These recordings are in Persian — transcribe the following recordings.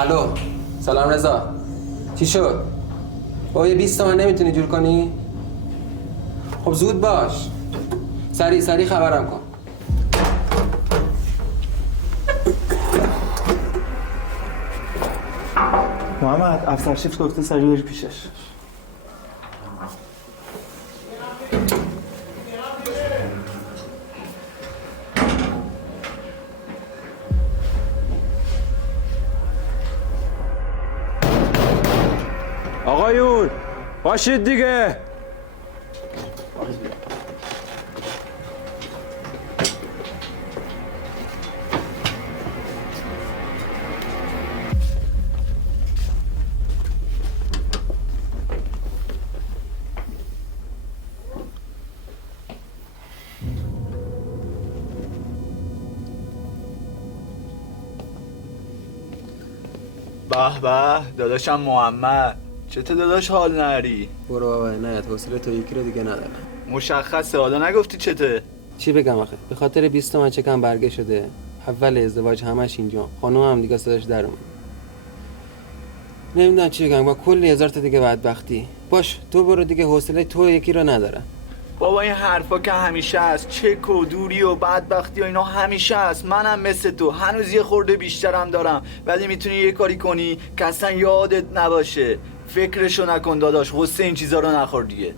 الو سلام رضا، چی شد؟ با یه 20 تومن نمیتونی جور کنی؟ خب زود باش، سریع خبرم کن. محمد افسر شیفت گفته سریع بری پیشش. آقایون باشید دیگه. به به داداشم محمد، چطور داداش حال نری؟ برو بابا، نه حوصله تو یکی رو دیگه ندارم. مشخصه، حالا نگفتی چته؟ چی بگم آخه؟ به خاطر 20 تومن چکم برگه شده. اول ازدواج همش اینجا، خانوم هم دیگه صداش در اومد. نمیدونم چی بگم، با کلی هزار تا دیگه بدبختی. باش تو برو دیگه، حوصله تو یکی رو ندارم. بابا این حرفا که همیشه هست، چک و دوری و بدبختی و اینا همیشه هست. منم مثل تو هنوز یه خورده بیشترم دارم، ولی میتونی یه کاری کنی که اصلا یادت نباشه. فکرشو نکن داداش، غصه این چیزا رو نخور دیگه.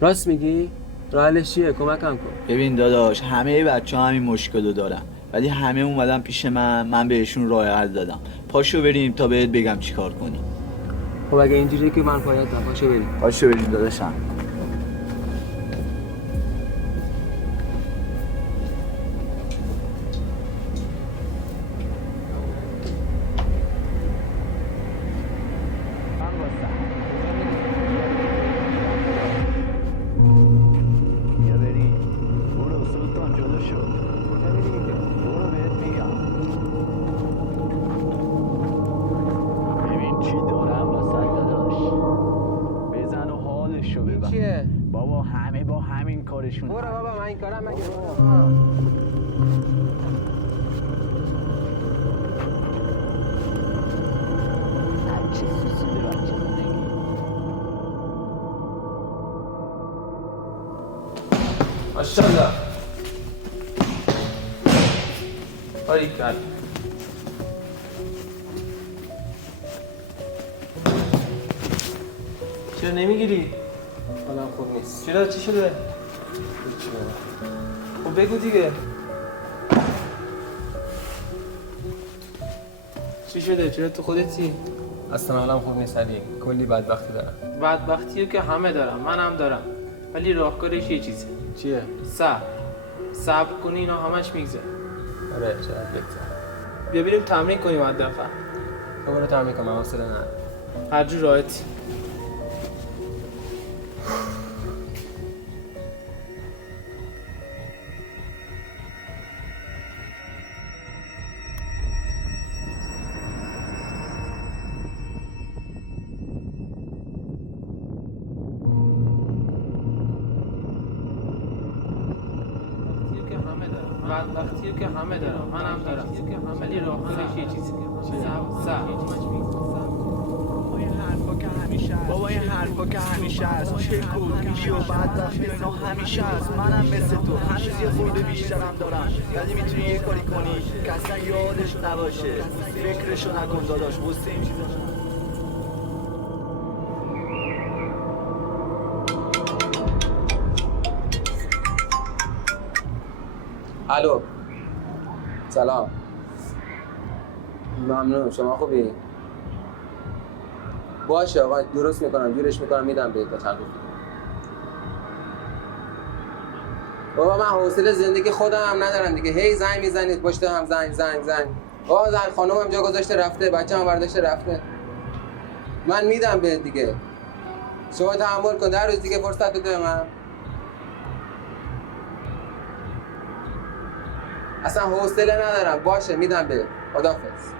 راست میگی؟ راه حلش چیه؟ کمکم کن. ببین داداش، همه بچه ها همین مشکل رو دارن، ولی همه اومدن پیش من بهشون راه حل دادم. پاشو بریم تا بهت بگم چیکار کنی. خب اگه اینجوریه که من پایتم، پاشو بریم داداشم. چیه؟ بابا همه با همین کارشون. برو بابا، من این کارم مگه چه سوسیده بچه زندگی. ماشاءالله. باریکلا. چرا نمیگیری؟ حالم خوب نیست. چرا؟ چی شده؟ خب بگو دیگه. چی شده؟ چرا تو خودتی؟ اصلا حالم خوب نیست علی. کلی بدبختی دارم. بدبختیو که همه دارم، منم دارم، ولی راهکارش یه چیزه. چیه؟ صبر کنی اینا همش میگذره. آره چقدر بهتر. بیا بریم تمرین کنیم حداقل. تو برو تمرین کن، من حوصله ندارم. هر جور راحتی. بدبختیو که همه دارم، منم دارم، ولی راهکارش یه چیزه. صبر. بابا این حرفا که همیشه هست، چه کودی و بدبختی و اینا همیشه هست. منم مثل تو هنوز یه خورده بیشترم دارم، ولی میتونی یه کاری کنی که اصلا یادش نباشه. فکرشو نکن داداش، غصه این چیزا. الو سلام. ممنون، شما خوبی؟ باشه آقا، درست میکنم، جورش میکنم، میدم بهت تا چند روز. بابا من حوصله زندگی خودم هم ندارم دیگه، هی زنگ میزنید پشت هم، زنگ. بابا زن خانومم جا گذاشته رفته، بچه‌م برداشته رفته. من میدم بهت دیگه، شما تحمل کن، 10 روز دیگه فرصت بده به من. اصلا حوصله ندارم. باشه میدم بهت. خداحافظ.